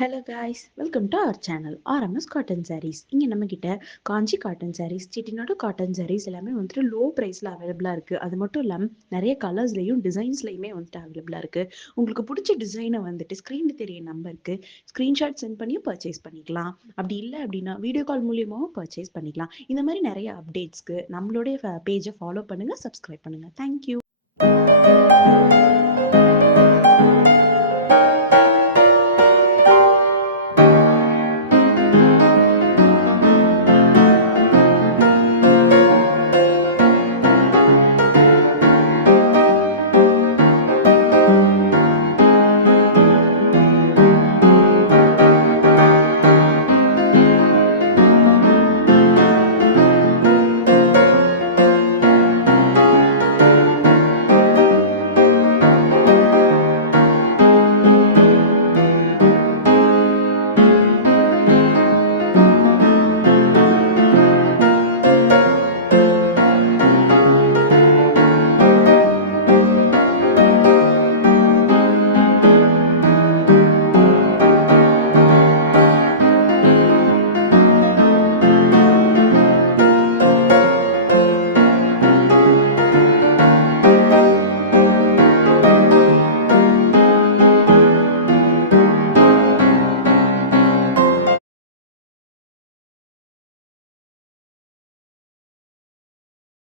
Hello guys, welcome to our channel RMS cotton saris. இங்கே நம்மக்கிட்ட காஞ்சி cotton saris, Chettinad cotton saris எல்லாமே வந்துட்டு லோ ப்ரைஸில் அவைலபிளாக இருக்குது. அது மட்டும் இல்லாமல் நிறைய கலர்ஸ்லையும் டிசைன்ஸ்லையுமே வந்துட்டு அவைலபிளாக இருக்குது. உங்களுக்கு பிடிச்ச டிசைனை வந்துட்டு ஸ்க்ரீனில் தெரிய நம்பருக்கு ஸ்க்ரீன்ஷாட் சென்ட் பண்ணி பர்ச்சேஸ் பண்ணிக்கலாம். அப்படி இல்லை அப்படின்னா வீடியோ கால் மூலியமாகவும் பர்ச்சேஸ் பண்ணிக்கலாம். இந்த மாதிரி நிறைய அப்டேட்ஸ்க்கு நம்மளுடைய பேஜை ஃபாலோ பண்ணுங்கள், சப்ஸ்கிரைப் பண்ணுங்கள். தேங்க்யூ.